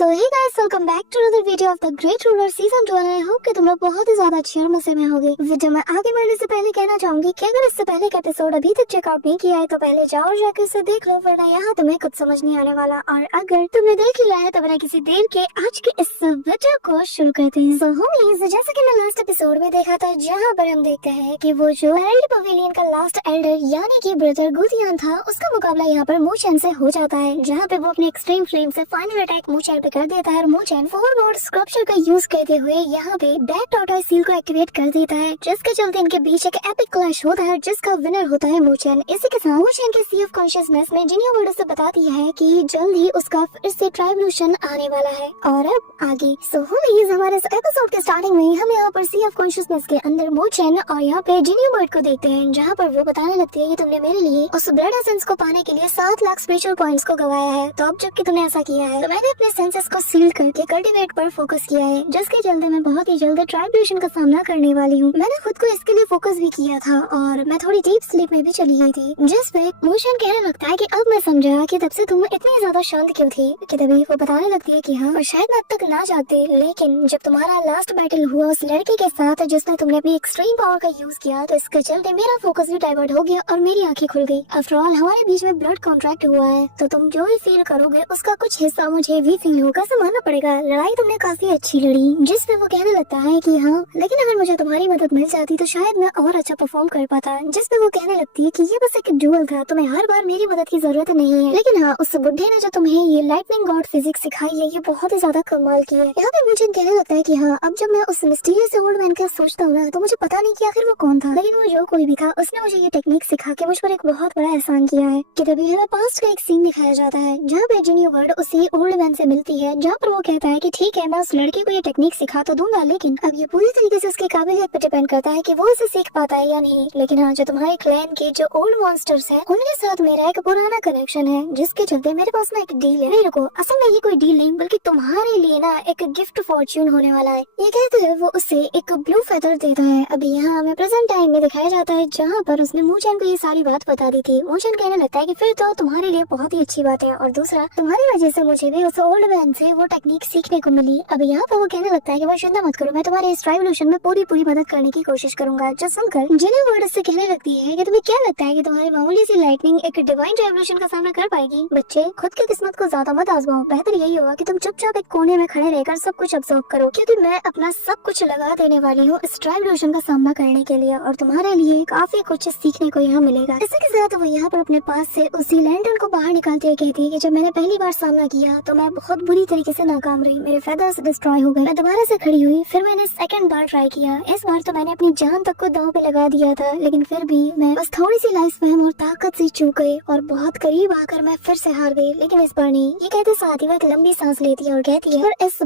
So hey guys, welcome back to another video of the great ruler season 2 and I hope कि तुम लोग बहुत ही ज्यादा अच्छे और मजे में होगे। वीडियो में आगे बढ़ने से पहले कहना चाहूंगी कि अगर इससे पहले का एपिसोड अभी तक चेकआउट नहीं किया है तो पहले जाओ और जाकर इसे देख लो, वरना यहाँ तुम्हें कुछ समझ नहीं आने वाला। और अगर तुमने देख लिया है तो बिना किसी देर के आज के इस वीडियो को शुरू करते हैं। सो होमीज, जैसा कि मैं लास्ट एपिसोड में देखा था जहाँ पर हम देखते हैं कि वो जो एल्ड पवेलियन का लास्ट एल्डर यानी कि ब्रदर गुथियान था, उसका मुकाबला यहाँ पर मूचेन से हो जाता है, जहाँ पे वो अपने एक्सट्रीम फ्लेम से फाइनल अटैक मूचेन पे कर देता है। मूचेन फॉरवर्ड स्क्रप्चर का यूज करते हुए यहाँ पे ब्लैक टॉर्टोइस सील को एक्टिवेट कर देता है, जिसके चलते इनके बीच एक एपिक क्लैश होता है जिसका विनर होता है मूचेन। इसी के साथ मूचेन के सी ऑफ कॉन्शियसनेस में जिनियो वर्ड से बताती है कि जल्द ही उसका फिर से ट्राइब्यूशन आने वाला है। और अब आगे हमारे एपिसोड के स्टार्टिंग में हम यहाँ पर सी ऑफ कॉन्शियसनेस के अंदर मूचेन और यहाँ पे जिनियो वर्ड को देखते हैं, जहाँ पर वो बताने लगती है कि तुमने मेरे लिए उस ब्लड एसेंस को पाने के लिए 7 लाख स्पिरिचुअल पॉइंट्स को गवाया है, तो अब जबकि तुमने ऐसा किया है तो मैंने अपने सेंसेस को सील करके कल्टीवेट पर फोकस किया है, जिसके चलते मैं बहुत ही जल्द ट्राइब्यूशन का सामना करने वाली हूँ। मैंने खुद को इसके लिए फोकस भी किया था और मैं थोड़ी डीप स्लीप में भी चली गई थी, जिस पे मूचेन कहने लगता है कि अब मैं समझा कि तब से तुम इतनी ज्यादा शांत क्यों थी। कि तभी वो बताने लगती है कि हाँ, और शायद मैं अब तक ना जाते, लेकिन जब तुम्हारा लास्ट बैटल हुआ उस लड़के के साथ जिसने तुमने अपनी एक्सट्रीम पावर का यूज किया, तो इसके चलते मेरा फोकस भी डाइवर्ट हो गया और मेरी आंखें खुल गई। आफ्टर ऑल हमारे बीच में ब्लड कॉन्ट्रैक्ट हुआ है, तो तुम जो भी फील करोगे उसका कुछ हिस्सा मुझे भी फील होगा, ऐसा मानना पड़ेगा। लड़ाई तुमने काफी अच्छी लड़ी। जिस पे वो कहने लगता है कि हाँ, लेकिन अगर मुझे तुम्हारी मदद मिल जाती तो शायद मैं और अच्छा परफॉर्म कर पाता। जिस पे वो कहने लगती है कि ये बस एक ड्यूल था, तुम्हें हर बार मेरी मदद की जरूरत नहीं है, लेकिन हाँ, उस बुढ़े ने जो तुम्हें ये लाइटनिंग गॉड फिजिक्स सिखाई है, ये बहुत ही ज्यादा कमाल की है। यहाँ पे मुझे कहने लगता है कि हाँ, अब जब मैं उस मिस्टीरियस ओल्ड मैन का सोचता हूँ ना, तो मुझे पता नहीं कि आखिर वो कौन था, लेकिन वो जो कोई भी था उसने मुझे ये टेक्निक सिखा के मुझ पर एक बहुत बड़ा एहसान किया है। कि तभी हमें पास्ट का एक सीन दिखाया जाता है, जहाँ पे जिनियो वर्ड उसी ओल्ड मैन से मिलती है, जहाँ पर वो कहता है कि ठीक है, मैं उस लड़के को ये टेक्निक सिखा तो दूंगा, लेकिन अब ये पूरी तरीके से उसकी काबिलियत पर डिपेंड करता है कि वो इसे सीख पाता है या नहीं। लेकिन हाँ, जो तुम्हारे क्लैन के जो ओल्ड मॉन्स्टर्स हैं, उनके साथ मेरा एक पुराना कनेक्शन है, जिसके चलते मेरे पास ना एक डील है। नहीं रुको, असल में ये कोई डील नहीं, बल्कि तुम्हारे लिए ना एक गिफ्ट फॉर्च्यून होने वाला है। ये कहते हुए वो उसे एक ब्लू फेदर देता है। अभी यहाँ हमें प्रेजेंट टाइम में दिखाया जाता है, जहाँ पर उसने मूचेन को ये सारी बात बता दी थी। मूचेन कहने लगता है कि फिर तो तुम्हारे लिए बहुत ही अच्छी बात है, और दूसरा, तुम्हारी वजह से मुझे भी उस ओल्ड मैन से वो टेक्निक सीखने को मिली। अब यहाँ पर वो कहने लगता है कि वो चिंता मत करो, मैं तुम्हारे इस ट्राइब्यूशन में पूरी मदद करने की कोशिश करूंगा। जो सुनकर जिनियो वर्ड से कहने लगती है कि तुम्हें क्या लगता है कि तुम्हारी मामूली सी लाइटनिंग एक डिवाइन ट्राइब्यूशन का सामना कर पाएगी? बच्चे, खुद की किस्मत को ज्यादा मत आजमाओ, बेहतर यही होगा कि तुम चुपचाप एक कोने में खड़े रहकर सब कुछ ऑब्जर्व करो, क्योंकि मैं अपना सब कुछ लगा देने वाली हूँ इस ट्राइब्यूशन का सामना करने के लिए, और तुम्हारे लिए काफी कुछ सीखने को यहाँ मिलेगा। इसी के साथ वो यहाँ पर अपने पास से उसी लैंटर्न को बाहर निकालती है, कहती है कि जब मैंने पहली बार सामना किया तो मैं बहुत बुरी तरीके से नाकाम रही, मेरे फेदर्स डिस्ट्रॉय हो गए। मैं दोबारा से खड़ी हुई, फिर मैंने सेकंड बार ट्राई किया। इस बार तो मैंने अपनी जान तक को दांव पे लगा दिया था, लेकिन फिर भी मैं बस थोड़ी सी लाइफ फहम और ताकत से चूक गई और बहुत करीब आकर मैं फिर से हार गई, लेकिन इस बार नहीं। ये कहते साथ ही वो एक लंबी सांस लेती है और कहती है, और इस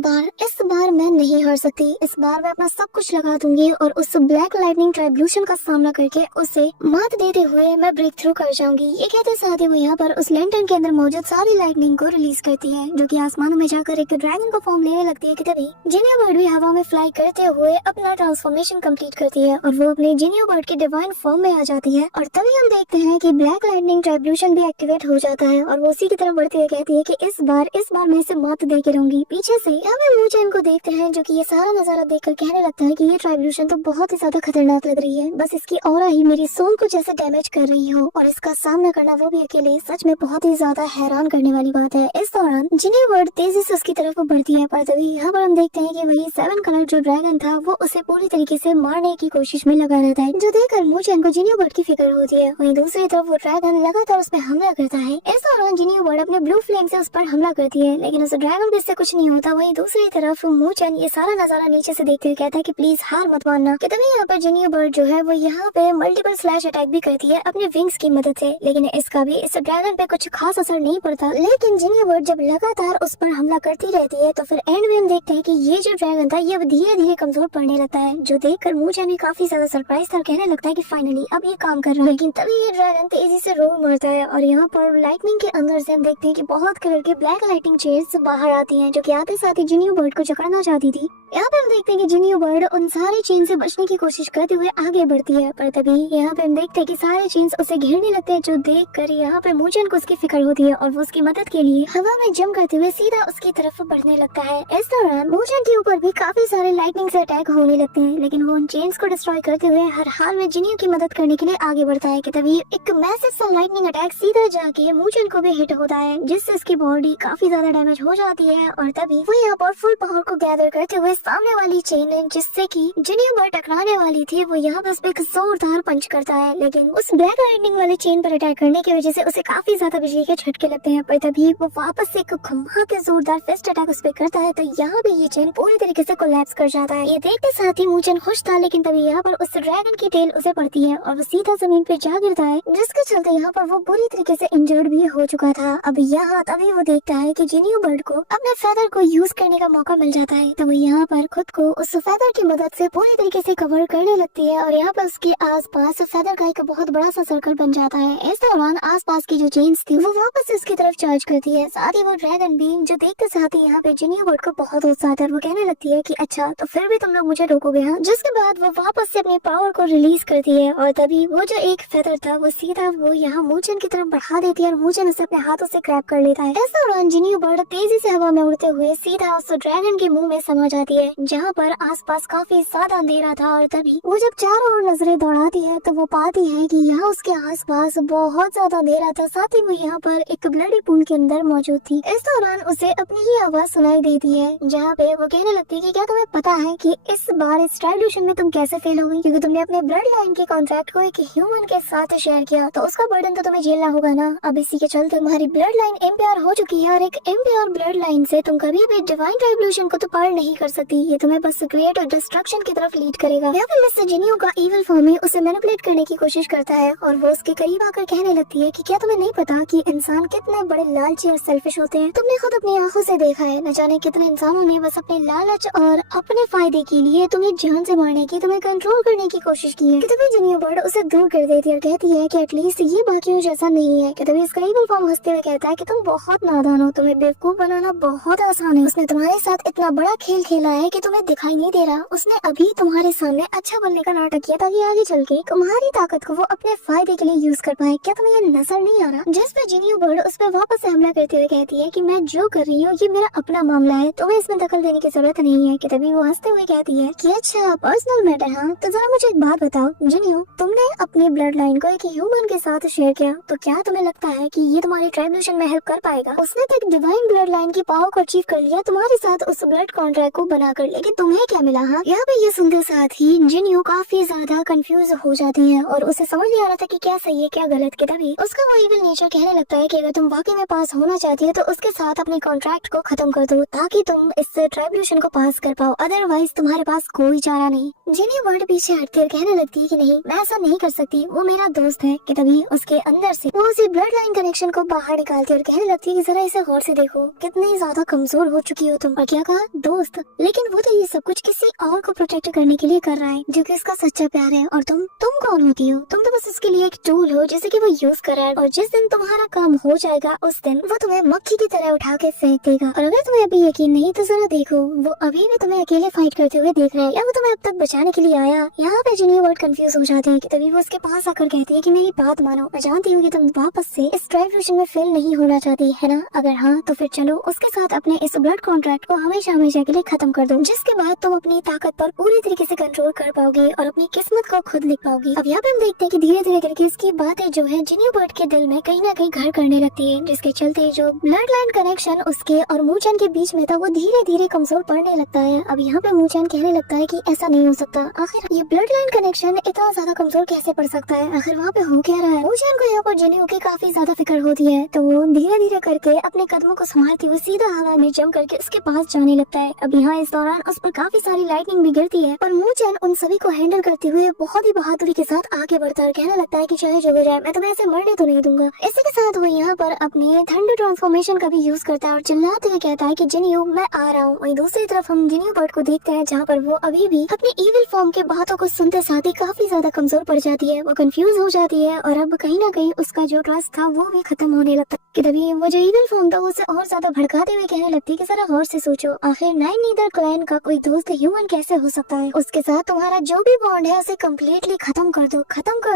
बार मैं नहीं हार सकती, इस बार मैं अपना सब कुछ लगा दूंगी और उस ब्लैक लाइटनिंग ट्राइब्यूशन का सामना करके उसे मात देते हुए मैं ब्रेक थ्रू कर जाऊंगी। ये कहते साथ ही वो यहाँ पर उस लैंटर्न के अंदर मौजूद सारी लाइटनिंग को रिलीज करती है, जो कि आसमानों में जाकर एक ड्रैगन को फॉर्म लेने लगती है। कि तभी जिनियो बर्ड भी हवा में फ्लाई करते हुए अपना ट्रांसफॉर्मेशन कंप्लीट करती है और वो अपने जिनियो बर्ड के डिवाइन फॉर्म में आ जाती है। और तभी हम देखते हैं कि ब्लैक लाइटनिंग ट्राइब्यूशन भी एक्टिवेट हो जाता है और वो उसी की तरफ बढ़ती है, कहती है कि इस बार मैं इसे मात दे के रहूंगी। पीछे से हमें मूचेन को देखते हैं, जो कि ये सारा नजारा देखकर कहने लगता है कि ये ट्राइब्यूशन तो बहुत ही ज्यादा खतरनाक लग रही है, बस इसकी ऑरा ही मेरी सोल को जैसे डैमेज कर रही हो, और इसका सामना करना वो भी अकेले सच में बहुत ही ज्यादा हैरान करने वाली बात है। इस दौरान जिनियो वर्ड तेजी से उसकी तरफ बढ़ती है, पर तभी यहाँ पर हम देखते हैं कि वही 7 कलर जो ड्रैगन था वो उसे पूरी तरीके से मारने की कोशिश में लगा रहता है, जो देखकर मूचेन को जिनियो वर्ड की फिक्र होती है। वहीं दूसरी तरफ वो ड्रैगन लगातार उस पर हमला करता है। इस दौरान जिनियो वर्ड अपने ब्लू फ्लेम से उस पर हमला करती है, लेकिन उस ड्रैगन पे इससे कुछ नहीं होता। वहीं दूसरी तरफ मूचेन ये सारा नजारा नीचे से देखते हुए कहता है कि प्लीज हार मत मानना। कि तभी यहाँ पर जिनियो बर्ड जो है वो यहाँ पे मल्टीपल स्लैश अटैक भी करती है अपने विंग्स की मदद से, लेकिन इसका भी इस ड्रैगन पे कुछ खास असर नहीं पड़ता। लेकिन जिनियो बर्ड जब लगातार उस पर हमला करती रहती है, तो फिर एंड में हम देखते हैं कि ये जो ड्रैगन था ये धीरे धीरे कमजोर पड़ने लगता है, जो देखकर मूचेन भी काफी ज्यादा सरप्राइज था, कहने लगता है कि फाइनली अब ये काम कर रहा है। लेकिन तभी ये ड्रैगन तेजी से रोल मारता है और यहाँ पर लाइटनिंग के अंदर से हम देखते हैं कि बहुत कलर के ब्लैक लाइटिंग चेन्स बाहर आती हैं, जो कि आते साथ ही जिनियो बर्ड को जकड़ना चाहती थी। यहाँ पे हम देखते हैं कि जिनियो बर्ड उन सारे चेन से बचने की कोशिश करते हुए आगे बढ़ती है, पर तभी यहाँ पे हम देखते हैं कि सारे चेन्स उसे घेरने लगते हैं, जो देखकर यहाँ पे मूचेन को उसकी फिक्र होती है और वो उसकी मदद के लिए हवा में जंप करते हुए सीधा उसकी तरफ बढ़ने लगता है। इस दौरान मूचन के ऊपर भी काफी सारे लाइटनिंग से अटैक होने लगते हैं, लेकिन वो उन चेन्स को डिस्ट्रॉय करते हुए हर हाल में जिनियो की मदद करने के लिए आगे बढ़ता है कि तभी एक मैसिव सा लाइटनिंग अटैक सीधा जाके मूचन को भी हिट होता है, जिससे उसकी बॉडी काफी ज्यादा डैमेज हो जाती है। और तभी वो यहाँ पर फुल पावर को गैदर करते हुए सामने वाली चेन जिससे की जिनियो पर टकराने वाली थी वो यहाँ बस एक जोरदार पंच करता है, लेकिन उस ब्लैक लाइटनिंग वाले चेन पर अटैक करने की वजह से उसे काफी ज्यादा बिजली के झटके लगते हैं। पर तभी वो वापस से एक घुमा के जोरदार फिस्ट अटैक उस पर करता है, तो यहाँ पे ये चेन पूरी तरीके से कोलैप्स कर जाता है। ये देखते साथ ही मूचन खुश था, लेकिन तभी यहाँ पर उस ड्रैगन की टेल उसे पड़ती है और वो सीधा जमीन पे जा गिरता है, जिसके चलते यहाँ पर वो बुरी तरीके से इंजर्ड भी हो चुका था। अब यहाँ तभी वो देखता है कि जिनियो बर्ड को अपने फेदर को यूज करने का मौका मिल जाता है, तो वो यहाँ पर खुद को उस फेदर की मदद से पूरी तरीके से कवर करने लगती है और यहाँ पर उसके आसपास फेदर का एक बहुत बड़ा सा सर्कल बन जाता है। इस दौरान आसपास की जो चेन्स थी वो वापस उसकी तरफ चार्ज करती है, साथ ही वो ड्रैगन भी जो देखते साथ ही यहाँ पे जिनियो बर्ड को बहुत गुस्सा आता है। वो कहने लगती है कि अच्छा तो फिर भी तुम लोग मुझे रोकोगे हाँ। जिसके बाद वो वापस से अपनी पावर को रिलीज करती है और तभी वो जो एक फेदर था वो सीधा वो यहाँ मूचन की तरफ बढ़ा देती है और मूचन उसे अपने हाथों से ग्रैब कर लेता है। इस दौरान जिनियो बर्ड तेजी से हवा में उड़ते हुए सीधा उस ड्रैगन के मुंह में समा जाती है, जहाँ पर आसपास काफी ज्यादा अंधेरा था। और तभी वो जब चारों ओर नजरें दौड़ाती है तो वो पाती है कि यहाँ उसके आसपास बहुत ज्यादा अंधेरा था, साथ ही वो यहाँ पर एक ब्लडी पूल के अंदर मौजूद थी। इस दौरान उसे अपनी ही आवाज सुनाई देती है, जहाँ पे वो कहने लगती है कि क्या तुम्हें पता है कि इस बार इस ट्राइब्यूशन में तुम कैसे फेल हो गई, क्योंकि तुमने अपने ब्लड लाइन के कॉन्ट्रैक्ट को एक ह्यूमन के साथ शेयर किया, तो उसका बर्डन तो तुम्हें झेलना होगा ना। अब इसी के चलते तुम्हारी ब्लड लाइन इम्प्योर हो चुकी है और एक इम्प्योर ब्लड लाइन से तुम कभी भी डिवाइन ट्राइब्यूशन को तो पार नहीं कर सकती। ये तुम्हें बस क्रिएट और डिस्ट्रक्शन की तरफ लीड करेगा। या फिर मिस्टर जिनियो का इविल फॉर्म में उसे मैनिपुलेट करने की कोशिश करता है और वो उसके करीब आकर कहने लगती है कि क्या तुम्हें नहीं पता कि इंसान कितने बड़े लालची और सेल्फिश होते हैं। तुमने खुद अपनी आंखों से देखा है, न जाने कितने इंसानों ने बस अपने लालच और अपने फायदे के लिए तुम्हें जान से मारने की, तुम्हें कंट्रोल करने की कोशिश की है। कि तभी जिनियो बर्ड उसे दूर कर देती है और कहती है कि एटलीस्ट ये बाकियों जैसा नहीं है। कि तभी इसका इविल फॉर्म हंसते हुए कहता है कि तुम बहुत नादान हो, तुम्हें बेवकूफ बनाना बहुत आसान है। उसने तुम्हारे साथ इतना बड़ा खेल खेला है कि तुम्हें दिखाई नहीं दे रहा। उसने अभी तुम्हारे सामने अच्छा बनने का नाटक किया ताकि आगे चल के तुम्हारी ताकत को वो अपने फायदे के लिए यूज कर पाए। क्या तुम्हें ये नजर नहीं आ रहा? जिस पे जिनियो बर्ड उस पर वापस से हमला करते हुए कहती है कि मैं जो कर रही हूँ ये मेरा अपना मामला है, तुम्हें इसमें दखल देने की जरूरत नहीं है। कि तभी वो हंसते हुए कहती है कि अच्छा पर्सनल मैटर हाँ, तो जरा मुझे एक बात बताओ जिनियो, तुमने अपनी ब्लड लाइन को एक ह्यूमन के साथ शेयर किया, तो क्या तुम्हें लगता है कि ये तुम्हारी ट्राइब्यूशन में हेल्प कर पाएगा? उसने तो एक डिवाइन ब्लड लाइन की पावर को अचीव कर लिया तुम्हारे साथ उस ब्लड कॉन्ट्रैक्ट को बनाकर, लेकिन तुम्हें क्या मिला? हाँ, यहाँ पे ये सुनते साथ ही जिनियो काफी ज्यादा कंफ्यूज हो जाती है और उसे समझ नहीं आ रहा था कि क्या सही है क्या गलत। के तभी उसका वो इविल नेचर कहने लगता है कि अगर तुम वाकई में पास होना चाहती है तो उसके साथ अपने कॉन्ट्रैक्ट को खत्म कर दो ताकि तुम इस ट्राइब्यूशन को पास कर पाओ, अदरवाइज तुम्हारे पास कोई चारा नहीं। जिनियो बर्ड पीछे हटती और कहने लगती है कि नहीं मैं ऐसा नहीं कर सकती, वो मेरा दोस्त है। कि तभी उसके अंदर से वो उसी ब्लड लाइन कनेक्शन को बाहर निकालती और कहने लगती है कि जरा इसे गौर से देखो, कितनी ज्यादा कमजोर हो चुकी हो तुम। और क्या कहा? दोस्त? लेकिन वो तो ये सब कुछ किसी और को प्रोटेक्ट करने के लिए कर रहा है जो कि उसका सच्चा प्यार है। और तुम कौन होती हो? तुम तो बस उसके लिए एक टूल हो जिसे कि वो यूज कर रहा है, और जिस दिन तुम्हारा काम हो जाएगा उस दिन वो तुम्हें मक्खी की तरह उठा के फेंक देगा। और अगर तुम्हें अभी यकीन नहीं तो जरा देखो, वो अभी भी तुम्हें अकेले फाइट करते हुए देख रहा है, या वो तुम्हें अब तक बचाने के लिए आया। यहाँ पे जिनियो बर्ड कंफ्यूज हो जाती है कि तभी वो उसके पास आकर कहती है कि मेरी बात मानो, मैं जानती हूँ कि तुम वापस से इस ट्राइब्यूशन में फेल नहीं होना चाहती है ना? अगर हाँ तो फिर चलो उसके साथ अपने इस ब्लड कॉन्ट्रैक्ट को हमेशा हमेशा के लिए खत्म कर दो, जिसके बाद तुम अपनी ताकत पर पूरी तरीके से कंट्रोल कर पाओगे और अपनी किस्मत को खुद लिख पाओगी। अब यहाँ पे हम देखते हैं कि धीरे धीरे करके इसकी बातें जो है जिनियो बर्ड के दिल में कहीं ना कहीं घर करने लगती है, जिसके चलते जो ब्लड लाइन कनेक्शन उसके और मूचन के बीच में था वो धीरे धीरे कमजोर पड़ने लगता है। अब यहाँ पे मूचन कहने लगता है कि ऐसा नहीं हो सकता, आखिर ये ब्लड लाइन कनेक्शन इतना ज्यादा कमजोर कैसे पड़ सकता है, आखिर वहाँ पे हो क्या रहा है? मूचन को यहाँ पर जिनियो की काफी ज्यादा फिक्र होती है, तो वो धीरे धीरे करके अपने कदमों को संभालते हुए सीधा हवा में जंप करके उसके पास जाने लगता है। अब यहाँ इस दौरान उस पर काफी सारी लाइटनिंग भी गिरती है और मूचन उन सभी को हैंडल करते हुए बहुत ही बहादुरी के साथ आगे बढ़ता है और कहने लगता है कि चाहे जो हो जाए मैं तुम्हें ऐसे मरने तो नहीं दूंगा। इसी के साथ वो यहाँ पर अपने थंडर ट्रांसफॉर्मेशन का भी यूज करता है और चिल्लाते हुए कहता है कि जिनियो मैं आ रहा हूँ। वहीं दूसरी तरफ हम जिनियो बर्ड को देखते हैं जहाँ पर वो अभी भी अपने इविल फॉर्म के बातों को सुनते साथ ही काफी ज्यादा कमजोर पड़ जाती है, वो कंफ्यूज हो जाती है और अब कहीं ना कहीं उसका जो ट्रस्ट था वो भी खत्म होने लगता है। कि तभी वो जो इविल फॉर्म था उसे और ज्यादा भड़काते हुए कहने लगती है कि जरा गौर से सोचो, आखिर नाइन नीदर क्लैन का कोई दोस्त ह्यूमन कैसे हो सकता है? उसके साथ तुम्हारा जो भी बॉन्ड है उसे कम्प्लीटली खत्म कर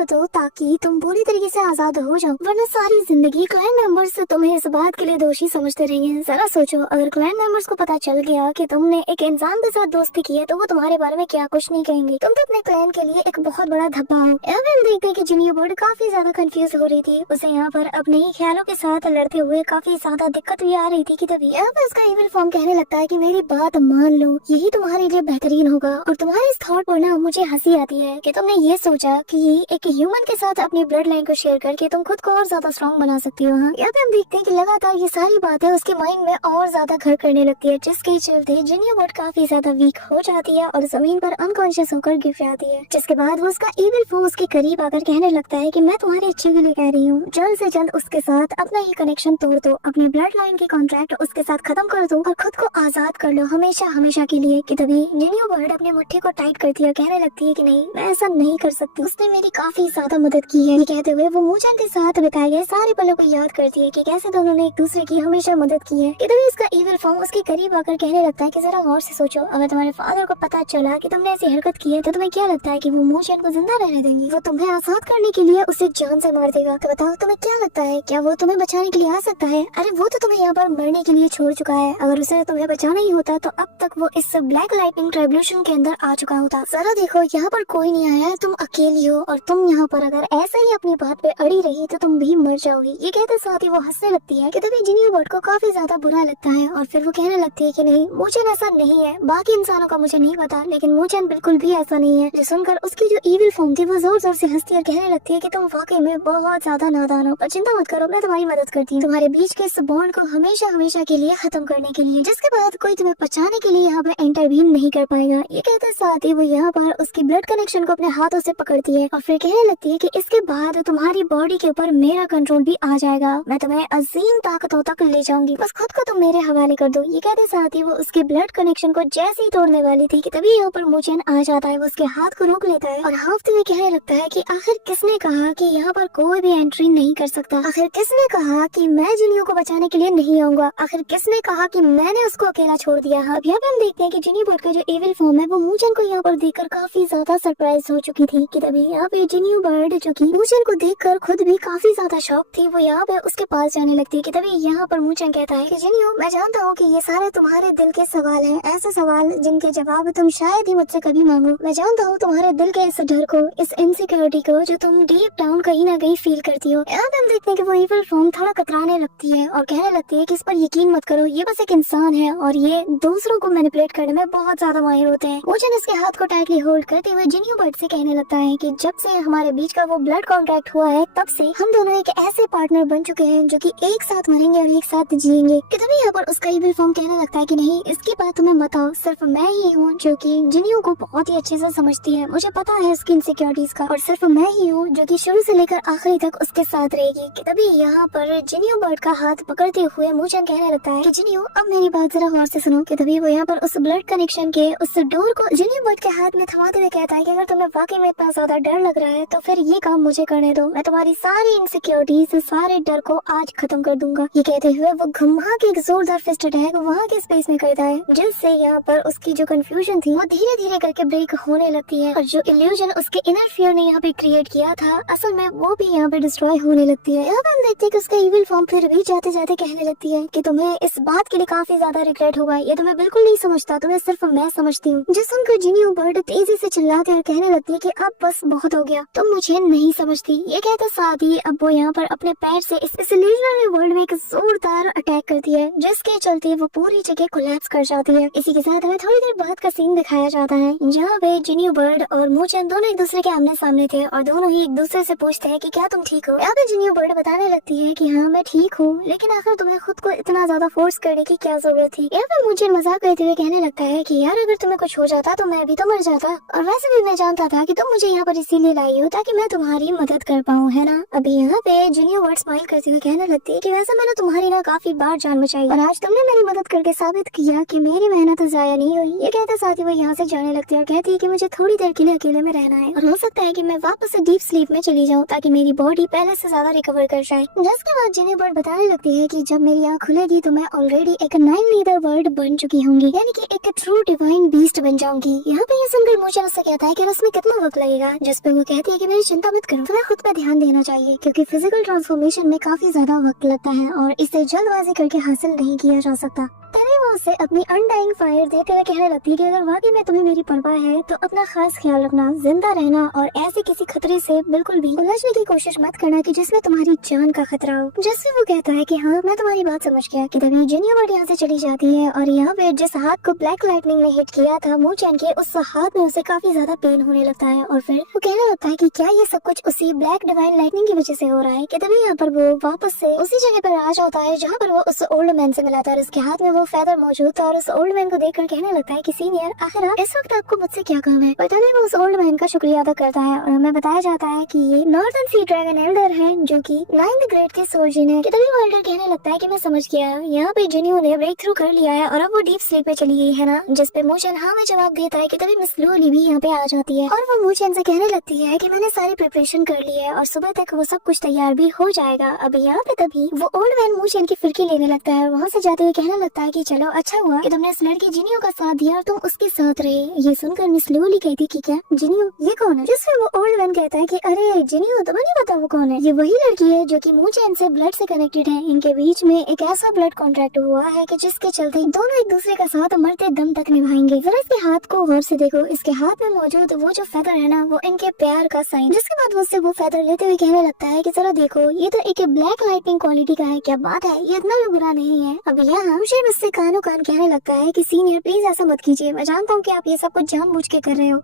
दो ताकि तुम पूरी तरीके से आजाद हो जाओ, वरना सारी जिंदगी क्लैन मेंबर्स तुम्हें इस बात के लिए दोषी समझते रहेंगे। हैं। जरा सोचो, अगर क्लैन मेंबर्स को पता चल गया कि तुमने एक इंसान के साथ दोस्ती की है तो वो तुम्हारे बारे में क्या कुछ नहीं कहेंगे। तुम तो अपने क्लैन के लिए एक बहुत बड़ा धब्बा हो। अब हम देखते हैं कि जिनियो बर्ड काफी ज्यादा कंफ्यूज हो रही थी। उसे यहाँ पर अपने ही ख्यालों के साथ लड़ते हुए काफी ज्यादा दिक्कत भी आ रही थी कि तभी यहाँ पर उसका इविल फॉर्म कहने लगता है कि मेरी बात मान लो, यही तुम्हारे लिए बेहतरीन होगा। और तुम्हारे इस थॉट पर ना मुझे हंसी आती है कि तुमने ये सोचा कि एक ह्यूमन के साथ अपनी ब्लड लाइन को शेयर करके तुम खुद को और ज्यादा स्ट्रॉन्ग बना सकती हो। यहाँ पे हम देखते हैं कि लगातार ये सारी बातें उसके माइंड में और ज्यादा घर करने लगती है, जिसके चलते जिनियो बर्ड काफी ज्यादा वीक हो जाती है और जमीन पर अनकॉन्शियस होकर गिर जाती है। जिसके बाद वो उसका इविल फॉर्म उसके करीब आकर कहने लगता है कि मैं तुम्हारे अच्छे के लिए कह रही हूँ, जल्द से जल्द उसके साथ अपना ये कनेक्शन तोड़ दो, अपनी ब्लड लाइन की कॉन्ट्रैक्ट उसके साथ खत्म कर दो और खुद को आजाद कर लो हमेशा हमेशा के लिए। कि तभी जिनियो बर्ड अपने मुट्ठी को टाइट करती है और कहने लगती है कि नहीं, मैं ऐसा नहीं कर सकती, उसने मेरी काफी ज्यादा मदद की है। ये कहते हुए वो मूचन के साथ बिताए गए सारे पलों को याद करती है कि कैसे दोनों ने एक दूसरे की हमेशा मदद की है। कि तभी उसका इविल फॉर्म उसके करीब आकर कहने लगता है कि जरा गौर से सोचो, अगर तुम्हारे फादर को पता चला कि तुमने ऐसी हरकत की है तो तुम्हें क्या लगता है कि वो मूचन को जिंदा रहने देंगे? वो तुम्हें आजाद करने के लिए उसे जान से मार देगा। तो बताओ तुम्हें क्या लगता है, क्या वो तुम्हें बचाने के लिए आ सकता है? अरे वो तो तुम्हें यहाँ पर मरने के लिए छोड़ चुका है। अगर उसे तुम्हें बचाना ही होता तो अब तक वो इस ब्लैक लाइटनिंग ट्राइब्यूशन के अंदर आ चुका होता। जरा देखो, यहाँ पर कोई नहीं आया है, तुम अकेली हो और तुम यहाँ पर अगर ऐसा ही अपनी बात पे अड़ी रही तो तुम भी मर जाओगी। ये कहते साथ ही वो हंसने लगती है कि तभी जिनियो बर्ड को काफी ज्यादा बुरा लगता है और फिर वो कहने लगती है कि नहीं, मूचन ऐसा नहीं है। बाकी इंसानों का मुझे नहीं पता, लेकिन मूचन बिल्कुल भी ऐसा नहीं है। जो सुनकर उसकी जो इविल फॉर्म थी वो जोर जोर से हंसती और कहने लगती है कि तुम वाकई में बहुत ज्यादा नादान हो, पर चिंता मत करो, मैं तुम्हारी मदद करती हूँ तुम्हारे बीच के इस बॉन्ड को हमेशा हमेशा के लिए खत्म करने के लिए, जिसके बाद कोई तुम्हें बचाने के लिए यहाँ पर इंटरवीन नहीं कर पाएगा। ये कहते साथ ही वो यहाँ पर उसकी ब्लड कनेक्शन को अपने हाथों से पकड़ती है और फिर कहने लगती है कि इसके बाद तुम्हारी बॉडी के ऊपर मेरा कंट्रोल भी आ जाएगा, मैं तुम्हें अजीम ताकतों तक ले जाऊंगी, बस खुद को तुम मेरे हवाले कर दो। ये कहते साथ ही वो उसके ब्लड कनेक्शन को जैसे ही तोड़ने वाली थी कि तभी यहाँ पर मूचन आ जाता है। वो उसके हाथ को रोक लेता है और हाफते हुए कहने लगता है कि आखिर किसने कहा कि यहाँ पर कोई भी एंट्री नहीं कर सकता? आखिर किसने कहा कि मैं जिनियो को बचाने के लिए नहीं आऊंगा? आखिर किसने कहा कि मैंने उसको अकेला छोड़ दिया? अब यहाँ पे हम देखते हैं कि जिनियो बर्ड का जो इविल फॉर्म है वो मूचन को यहाँ पर देखकर काफी ज्यादा सरप्राइज हो चुकी थी। कि तभी यहाँ पे जिनियो बर्ड जो कि मूचन को देखकर खुद भी काफी ज्यादा शॉक थी, वो यहाँ पे उसके पास जाने लगती है। कि तभी यहाँ पर मूचन कहता है कि जिनियो, मैं जानता हूँ कि ये सारे तुम्हारे दिल के सवाल हैं, ऐसे सवाल जिनके जवाब तुम शायद ही मुझसे कभी मांगो। मैं जानता हूँ तुम्हारे दिल के इस डर को, इस इनसिक्योरिटी को जो तुम डीप डाउन कहीं ना कहीं फील करती हो। यहाँ पे हम देखते हैं कि वो इविल फॉर्म थोड़ा कतराने लगती है और कहने लगती है कि इस पर यकीन मत करो, ये बस एक इंसान है और ये दूसरों को मैनिपुलेट करने में बहुत ज्यादा माहिर होते हैं। मूचन इसके हाथ को टाइटली होल्ड करते हुए जिनियो बर्ड से कहने लगता है कि जब से हमारे बीच का वो ब्लड कॉन्ट्रैक्ट हुआ है तब से हम दोनों एक ऐसे पार्टनर बन चुके हैं जो कि एक साथ मरेंगे और एक साथ जिएंगे। कि तभी यहाँ पर उसका इविल फॉर्म कहने लगता है कि नहीं, इसकी बात तुम्हें मत आओ, सिर्फ मैं ही हूँ जो कि जिनियो को बहुत ही अच्छे से समझती है, मुझे पता है उसकी इनसिक्योरिटीज का, और सिर्फ मैं ही हूँ जो कि शुरू से लेकर आखिरी तक उसके साथ रहेगी। कि तभी यहाँ पर जिनियो बर्ड का हाथ पकड़ते हुए मूचन कहने लगता है कि जिनियो, अब मेरी बात जरा गौर से सुनो। कि तभी वो यहाँ पर उस ब्लड कनेक्शन के उस डोर को जिनियो बर्ड के हाथ में थमाते हुए कहता है कि अगर तुम्हें वाकई में इतना ज्यादा डर लग रहा है तो फिर ये काम मुझे करने दो, मैं तुम्हारी सारी इनसिक्योरिटीज, सारे डर को आज खत्म कर दूंगा। ये कहते हुए वो घुमा के एक जोरदार फिस्ट अटैक वहाँ के स्पेस में करता है, जिससे यहाँ पर उसकी जो कंफ्यूजन थी वो धीरे धीरे करके ब्रेक होने लगती है और जो इल्यूजन उसके इनर फियर ने यहाँ पे क्रिएट किया था असल में वो भी यहाँ पे डिस्ट्रॉय होने लगती है। यहाँ पे हम देखते हैं कि उसका इविल फॉर्म फिर भी जाते जाते कहने लगती है कि तुम्हें इस बात के लिए काफी ज्यादा रिग्रेट होगा, ये तुम्हें बिल्कुल नहीं समझता, तुम्हें सिर्फ मैं समझती हूँ। जिस सुनकर जिनियो बर्ड तेजी से चिल्लाते और कहने लगती है कि अब बस बहुत हो गया, तुम मुझे नहीं समझती। ये कहते साथ ही अब वो यहाँ पर अपने पैर से इस इल्यूजनरी वर्ल्ड में एक जोरदार अटैक करती है, जिसके चलते वो पूरी जगह कोलैप्स कर जाती है। इसी के साथ हमें थोड़ी देर बाद का सीन दिखाया जाता है जहाँ पे जिनियो बर्ड और मूचन दोनों एक दूसरे के आमने सामने थे और दोनों ही एक दूसरे से पूछते हैं कि क्या तुम ठीक हो। यहाँ पे जिनियो बर्ड बताने लगती है कि हाँ मैं ठीक हूँ, लेकिन आखिर तुम्हें खुद को इतना ज्यादा फोर्स करने की क्या जरूरत थी। यहाँ पे मूचन मजाक करते हुए कहने लगता है कि यार अगर तुम्हें कुछ हो जाता तो मैं भी तो मर जाता, और वैसे भी मैं जानता था कि तुम मुझे यहाँ पर इसीलिए लाई हो ताकि मैं तुम्हारी मदद कर पाऊँ, है ना। अभी यहाँ पे जिनियो बर्ड स्माइल करते हुए कहने लगती है कि वैसे मैंने तुम्हारी ना काफी बार जान बचाई और आज तुमने मेरी मदद करके साबित किया कि मेरी मेहनत जाया नहीं हुई। ये कहते साथ ही वो यहाँ से जाने लगती है और कहती है कि मुझे थोड़ी देर के लिए अकेले में रहना है और हो सकता है कि मैं वापस से डीप स्लीप में चली जाऊँ ताकि मेरी बॉडी पहले से ज्यादा रिकवर कर जाए। जिसके बाद जिनियो बर्ड बताने लगती है कि जब मेरी आँख खुलेगी तो मैं ऑलरेडी एक 9 लीडर बर्ड बन चुकी होंगी, यानी कि एक ट्रू डिवाइन बीस्ट बन जाऊंगी। यहाँ पे ये सुनकर मूचन उससे कहता है कि इसमें कितना वक्त लगेगा, जिस पे वो कहती है कि मेरी चिंता मत करो, तुम्हें खुद पे ध्यान देना चाहिए क्योंकि फिजिकल ट्रांसफॉर्मेशन में काफी ज्यादा वक्त लगता है और इसे जल्दबाजी करके हासिल नहीं किया जा सकता। तभी वो उसे अपनी अनडाइंग फायर देकर कहने लगती है कि अगर वाकई में तुम्हें मेरी परवाह है तो अपना खास ख्याल रखना, जिंदा रहना और ऐसे किसी खतरे से बिल्कुल भी उलझने की कोशिश मत करना कि जिसमें तुम्हारी जान का खतरा हो। जिससे वो कहता है कि हाँ मैं तुम्हारी बात समझ गया। कि तभी जिनिया वर्ड यहाँ से चली जाती है और यहाँ पे जिस हाथ को ब्लैक लाइटनिंग ने हिट किया था मू चैन के, उस हाथ में उसे काफी ज्यादा पेन होने लगता है और फिर वो कहने लगता है कि क्या ये सब कुछ उसी ब्लैक डिवाइन लाइटनिंग की वजह से हो रहा है। कि तभी यहाँ पर वो वापस से उसी जगह पर आ जाता है जहाँ पर वो उस ओल्ड मैन से मिला था और उसके हाथ में वो फेदर मौजूद था और उस ओल्ड मैन को देखकर कहने लगता है कि सीनियर आखिर आप इस वक्त आपको मुझसे क्या काम है। और तभी वो उस ओल्ड मैन का शुक्रिया अदा करता है और हमें बताया जाता है कि ये नॉर्दर्न सी ड्रैगन एल्डर है जो कि 9th ग्रेड के सोल्जर है। कि तभी वो एल्डर कहने लगता है कि मैं समझ गया, यहाँ पे जिनियो ने ब्रेक थ्रू कर लिया है और अब वो डीप स्लीप पे चली गई है ना। जिस पे मूचेन हाँ में जवाब देता है। कि तभी मिस लोली भी यहाँ पे आ जाती है और वो मूचेन से कहने लगती है कि मैंने सारी प्रिपरेशन कर ली है और सुबह तक वो सब कुछ तैयार भी हो जाएगा। अभी यहाँ पे तभी वो ओल्ड मैन मूचेन की फिरकी लेने लगता है। वहाँ से जाते हुए कहने लगता है कि चलो अच्छा हुआ कि तुमने इस लड़की जिनियो का साथ दिया और तुम उसके साथ रहे। ये सुनकर मिस लोली कहती कि क्या जिनियो ये कौन है। जिसमें वो ओल्ड मैन कहता है कि अरे जिनियो तुम्हें नहीं पता वो कौन है। ये वही लड़की है जो कि मूचेन से ब्लड से कनेक्टेड है। इनके बीच में एक ऐसा ब्लड कॉन्ट्रैक्ट हुआ है कि जिसके चलते दोनों एक दूसरे का साथ मरते दम तक निभाएंगे। जरा इसके हाथ को गौर से देखो, इसके हाथ में मौजूद वो जो फेदर है ना वो इनके प्यार का साइन। जिसके बाद वो उससे वो फेदर लेते हुए कहने लगता है कि जरा देखो ये तो एक ब्लैक लाइटनिंग क्वालिटी का है। क्या बात है, ये इतना भी बुरा नहीं है। अब यहाँ मुझे मुझसे कानों कान कहने लगता है कि सीनियर प्लीज ऐसा मत कीजिए, मैं जानता हूँ कि आप ये सब कुछ जानबूझ के कर रहे हो।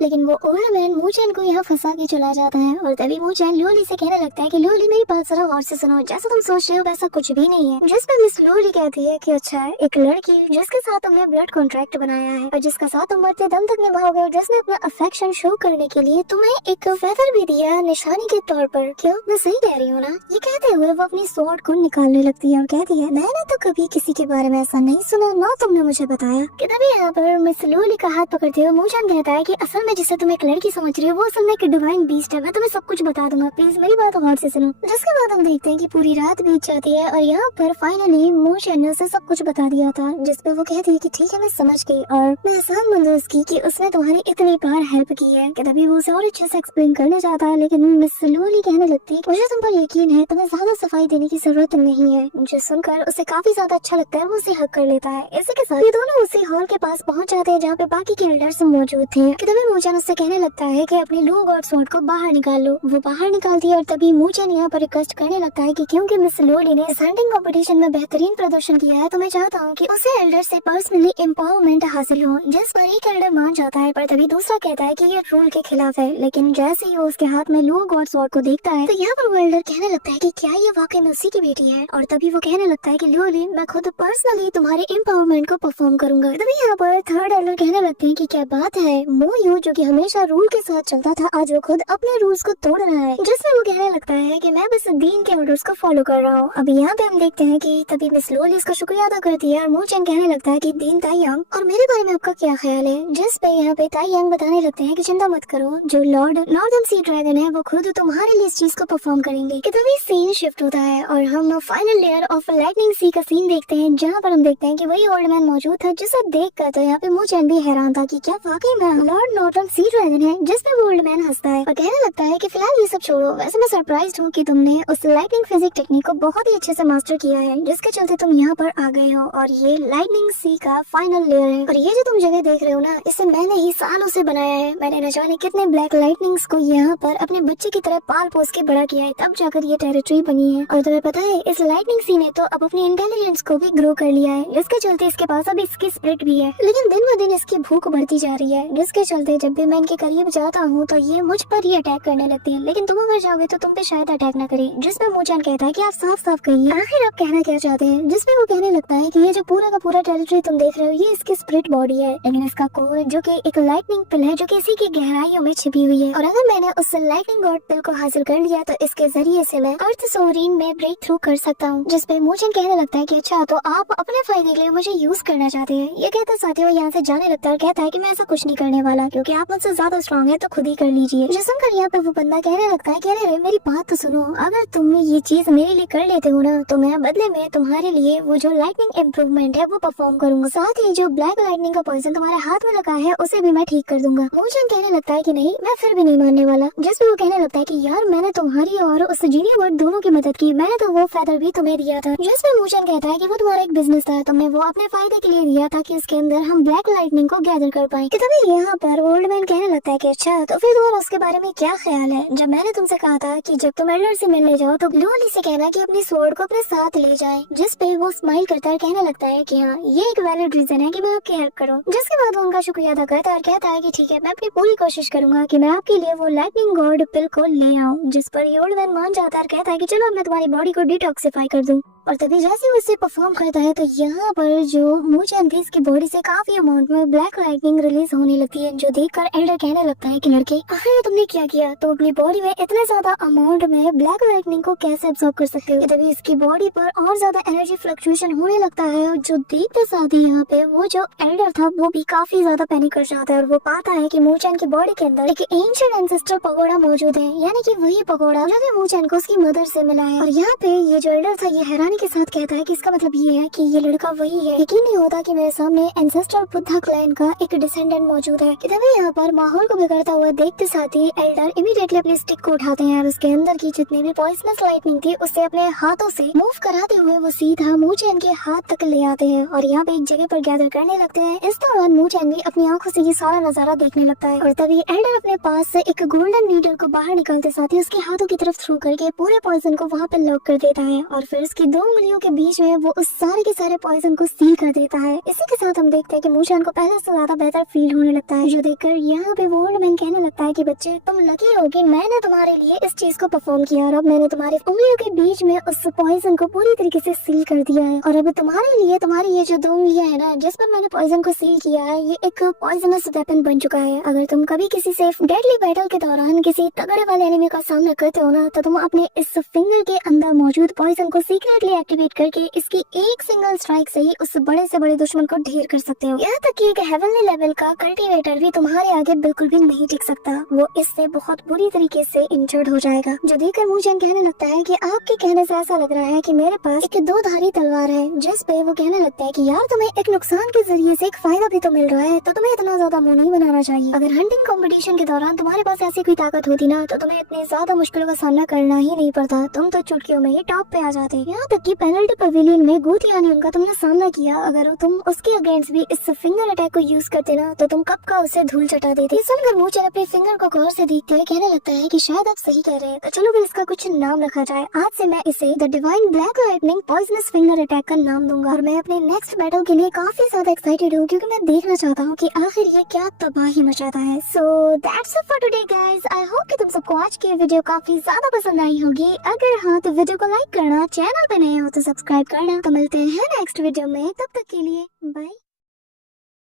लेकिन वो ओल्ड मैन मूचेन को यहाँ फंसा के चला जाता है और तभी मूचेन लोली से कहने लगता है कि लोली मेरी बात जरा गौर से सुनो, जैसा तुम सोच रहे हो वैसा कुछ भी नहीं है। जिस पर मिस लोली कहती है कि अच्छा एक लड़की जिसके साथ तुमने ब्लड कॉन्ट्रैक्ट बनाया है और जिसका साथ तुम मरते दम तक निभाओगे और जिसने अपना अफेक्शन शो करने के लिए तुम्हें एक फेदर भी दिया निशानी के तौर पर, क्यों मैं सही कह रही हूँ ना। ये कहते हुए वो अपनी स्वॉर्ड को निकालने लगती है और कहती है मैंने तो कभी किसी के बारे में ऐसा नहीं सुना, ना तुमने मुझे बताया। कि तभी यहाँ पर मिस लोली का हाथ पकड़ते हुए मूचेन कहता है कि असल में जिसे तुम एक लड़की समझ रही हो वो असल में एक डिवाइन बीस्ट है, मैं तुम्हें सब कुछ बता दूंगा, प्लीज मेरी बात गौर से सुनो। जिसके बाद हम देखते हैं कि पूरी रात बीत जाती है और यहाँ पर फाइनली मूचेन ने उसे सब कुछ बता दिया था। जिसपे वो कहती है कि ठीक है मैं समझ गई और मैं एहसान मंद हूँ उसकी कि उसने तुम्हारी इतनी बार हेल्प की है। कि तभी वो उसे और अच्छे से एक्सप्लेन करना चाहता है लेकिन मिस लोली कहने लगती है मुझे तुम पर यकीन है, तुम्हें ज्यादा सफाई देने की जरूरत नहीं है। जो सुनकर उसे काफी ज्यादा अच्छा लगता है, वो उसे हक कर लेता है। इसी के साथ ये दोनों उसी हॉल के पास पहुंच जाते हैं जहाँ पे बाकी के एल्डर्स मौजूद थे। कि तभी मूचेन उससे कहने लगता है कि अपनी लू गॉड स्वॉर्ड को बाहर निकाल लो। वो बाहर निकालती है और तभी मूचेन यहाँ पर रिक्वेस्ट करने लगता है कि क्योंकि मिस लोली ने हंटिंग कंपटीशन में बेहतरीन प्रदर्शन किया है तो मैं चाहता हूँ कि उसे एल्डर से पर्सनली एम्पावरमेंट हासिल हो। जिस पर एक एल्डर मान जाता है पर तभी दूसरा कहता है कि ये रूल के खिलाफ है। लेकिन जैसे ही वो उसके हाथ में लू गॉड स्वॉर्ड को देखता है तो यहाँ पर वो एल्डर कहने लगता है कि क्या ये वाकई में उसी की बेटी है। और तभी वो कहने लगता है कि लोली मैं खुद पर्सनली तुम्हारे एम्पावरमेंट को परफॉर्म करूंगा। तभी यहाँ पर थर्ड एल्डर कहने लगते हैं कि क्या बात है, मोयू जो कि हमेशा रूल के साथ चलता था आज वो खुद अपने रूल्स को तोड़ रहा है। जिसमें वो कहने लगता है कि मैं बस दीन के ऑर्डर्स को फॉलो कर रहा हूँ। अभी यहाँ पे हम देखते हैं कि तभी मिस लोली इसका शुक्रिया अदा करती है और मूचेन कहने लगता है कि दीन ताइयांग और मेरे बारे में आपका क्या ख्याल है। जिस पे यहाँ पे ताइयांग बताने लगते हैं कि चिंता मत करो, जो लॉर्ड नॉर्दर्न सी ड्रैगन है वो खुद तुम्हारे लिए इस चीज को परफॉर्म करेंगे। कि तभी सीन शिफ्ट होता है और हम फाइनल लेयर ऑफ लाइटनिंग सी का सीन देखते हैं जहाँ पर हम देखते हैं कि वही ओल्ड मैन मौजूद था जिसे देख कर तो यहाँ पे मूचेन भी हैरान था कि क्या वाकई में लॉर्ड नॉर्दर्न सी ड्रैगन है। जिसपे वो ओल्ड मैन हंसता है और कहने लगता है कि फिलहाल ये सब छोड़ो, वैसे मैं सरप्राइज्ड हूँ कि तुमने उस लाइटनिंग फिजिक टेक्निक को बहुत ही अच्छे से मास्टर किया है जिसके चलते तुम यहाँ पर आ गए हो। और ये लाइटनिंग सी का फाइनल लेयर है और ये जो तुम जगह देख रहे हो ना इसे मैंने ही सालों से बनाया है। मैंने न जाने कितने ब्लैक लाइटनिंग्स को यहाँ पर अपने बच्चे की तरह पाल पोस के बड़ा किया है, तब जाकर ये टेरिटरी बनी है। और तुम्हें पता है इस लाइटनिंग सी ने तो अब अपनी इंटेलिजेंस को भी ग्रो कर लिया है जिसके चलते इसके पास अब इसकी स्पिरिट भी है। लेकिन दिन ब दिन इसकी भूख बढ़ती जा रही है जिसके चलते जब भी मैं इनके करीब जाता हूँ तो ये मुझ पर ही अटैक करने लगती है। लेकिन तुम अगर जाओगे तो तुम पे शायद अटैक न करे। जिसमें मूचेन कहता है कि आप साफ साफ कहिए आखिर आप कहना क्या चाहते हैं। जिसमें वो कहने लगता है कि ये जो पूरा का पूरा टेरिटरी तुम देख रहे हो ये इसकी स्पिरिट बॉडी है लेकिन इसका कोर जो कि एक लाइटनिंग पिल है जो कि इसी की गहराइयों में छिपी हुई है। और अगर मैंने उस लाइटनिंग गॉड पिल को हासिल कर लिया तो इसके जरिए से मैं अर्थ सोवरीन में ब्रेक थ्रू कर सकता हूँ। जिसपे मूचेन कहने लगता है कि अच्छा तो आप अपने फायदे के लिए मुझे यूज करना चाहते हैं। ये कहता साथ ही वो यहाँ से जाने लगता है और कहता है कि मैं ऐसा कुछ नहीं करने वाला क्योंकि क्योंकि आप मुझसे ज्यादा स्ट्रॉन्ग है तो खुद ही कर लीजिए। जो सुनकर यहाँ पे वो बंदा कहने लगता है कि अरे मेरी बात तो सुनो, अगर तुम ये चीज मेरे लिए कर लेते हो ना तो मैं बदले में तुम्हारे लिए वो जो लाइटनिंग इम्प्रूवमेंट है वो परफॉर्म करूंगा, साथ ही जो ब्लैक लाइटनिंग का पॉइजन तुम्हारे हाथ में लगा है उसे भी मैं ठीक कर दूंगा। मूचन कहने लगता है कि नहीं, मैं फिर भी नहीं मानने वाला। जिसपे वो कहने लगता है कि यार मैंने तुम्हारी और उस जीनिया बर्ड दोनों की मदद की, मैंने तो वो फेदर भी तुम्हें दिया था। जिसपे मूचन कहता है कि वो तुम्हारा एक बिजनेस था, तुमने वो अपने फायदे के लिए दिया ताकि उसके अंदर हम ब्लैक लाइटनिंग को गैदर कर पाए। तभी यहाँ पर ओल्ड मैन कहने लगता है कि अच्छा तो फिर तुम्हारा उसके बारे में क्या ख्याल है? जब मैंने तुमसे कहा था कि जब तुम एल्डर से मिलने जाओ तो लोली से कहना कि अपनी स्वॉर्ड को अपने साथ ले जाए। जिसपे वो स्माइल करता है, कहने लगता है कि हाँ ये एक वैलिड रीजन है कि मैं आपकी हेल्प करूँ। जिसके बाद वो उनका शुक्रिया अदा करता है और कहता है कि ठीक है, मैं अपनी पूरी कोशिश करूंगा कि मैं आपके लिए वो लाइटनिंग गॉड पिल को ले आऊँ। जिस पर ये ओल्ड मैन मान जाता है और कहता है कि चलो मैं तुम्हारी बॉडी को डिटॉक्सिफाई कर दूं। और तभी जैसे वो इसे परफॉर्म करता है तो यहाँ पर जो मूचन थी इसकी बॉडी से काफी अमाउंट में ब्लैक लाइटनिंग रिलीज होने लगती है, जो देखकर एल्डर कहने लगता है कि लड़के आखिर तुमने क्या किया, तो अपनी बॉडी में इतने ज्यादा अमाउंट में ब्लैक लाइटनिंग को कैसे एब्जॉर्ब कर सकते हो? तभी इसकी बॉडी पर और ज्यादा एनर्जी फ्लक्चुएशन होने लगता है और जो देखते साथ ही यहाँ पे वो जो एल्डर था वो भी काफी ज्यादा पैनिक कर जाता है और वो पाता है कि मूचन की बॉडी के अंदर एक एंशिएंट एंसेस्टर पगोड़ा मौजूद है, यानी कि वही पगोड़ा जो कि मूचन को उसकी मदर से मिला है। और यहाँ पे ये जो एल्डर था ये हैरानी के साथ कहता है कि इसका मतलब ये है कि ये लड़का वही है। यकीन नहीं होता कि मेरे सामने एंसेस्टर बुद्धा क्लैन का एक डिसेंडेंट मौजूद है। तभी यहाँ पर माहौल को बिगड़ता हुआ देखते साथ ही एल्डर इमीडिएटली अपनी स्टिक को उठाते हैं और उसके अंदर की जितनी भी पॉइजनस लाइटनिंग थी उससे अपने हाथों से मूव कराते हुए वो सीधा मूचन के हाथ तक ले आते हैं और यहाँ पे एक जगह पर गैदर करने लगते हैं। इस दौरान मूचन भी अपनी आंखों से ये सारा नजारा देखने लगता है और तभी एल्डर अपने पास से एक गोल्डन नीडल को बाहर निकालते साथ ही उसके हाथों की तरफ थ्रू करके पूरे पॉइजन को वहाँ पे लॉक कर देता है और फिर उसकी दो उंगलियों के बीच में वो उस सारे के सारे पॉइजन को सील कर देता है। इसी के साथ हम देखते हैं कि मूचन को पहले से ज्यादा बेहतर फील होने लगता है, जो देखकर यहाँ पे वो ओल्ड मैन कहने लगता है कि बच्चे तुम लकी हो कि मैंने तुम्हारे लिए इस चीज को परफॉर्म किया और अब मैंने तुम्हारी उंगलियों के बीच में उस पॉइजन को पूरी तरीके से सील कर दिया है और अब तुम्हारे लिए तुम्हारी ये जो दो उंगलियां है ना जिस पर मैंने पॉइजन को सील किया है ये एक पॉइजनस वेपन बन चुका है। अगर तुम कभी किसी से डेडली बैटल के दौरान किसी तगड़े वाले एनिमी का सामना करते हो ना तो तुम अपने इस फिंगर के अंदर मौजूद पॉइजन को सीक्रेटली एक्टिवेट करके इसकी एक सिंगल स्ट्राइक से ही उस बड़े से बड़े दुश्मन को ढेर कर सकते हो। यहाँ तक कि एक हेवनली लेवल का कल्टीवेटर भी तुम्हारे आगे बिल्कुल भी नहीं टिक सकता, वो इससे बहुत बुरी तरीके से इंजर्ड हो जाएगा। जो देखकर मूचन कहने लगता है कि आपके कहने से ऐसा लग रहा है कि मेरे पास एक दो धारी तलवार है। जिस पे वो कहने लगता है कि यार तुम्हें एक नुकसान के जरिए से एक फायदा भी तो मिल रहा है, तो तुम्हें इतना ज्यादा मुंह नहीं बनाना चाहिए। अगर हंटिंग कंपटीशन के दौरान तुम्हारे पास ऐसी कोई ताकत होती ना तो तुम्हें इतनी ज्यादा मुश्किलों का सामना करना ही नहीं पड़ता, तुम तो चुटकियों में ही टॉप पे आ जाते। यहाँ तक कि पेनल्टी पवेलियन में गोतिया ने उनका तुमने सामना किया, अगर तुम उसके अगेंस्ट भी इस फिंगर अटैक को यूज करते ना तो तुम कब का उसे धूल चटा देते। सुनकर मूचन अपने फिंगर को गौर से देखते हुए कहने लगता है कि शायद आप सही कह रहे हैं, तो चलो फिर इसका कुछ नाम रखा जाए। आज से मैं इसे the divine black lightning poisonous finger attack का नाम दूंगा और मैं अपने नेक्स्ट बैटल के लिए काफी ज्यादा एक्साइटेड हूँ क्योंकि मैं देखना चाहता हूँ कि आखिर ये क्या तबाही मचाता है। So that's it for today guys, I hope कि तुम सबको आज की वीडियो काफी ज्यादा पसंद आई होगी। अगर हाँ तो वीडियो को लाइक करना, चैनल पे नए हो तो सब्सक्राइब करना। तो मिलते हैं नेक्स्ट वीडियो में, तब तक के लिए बाय।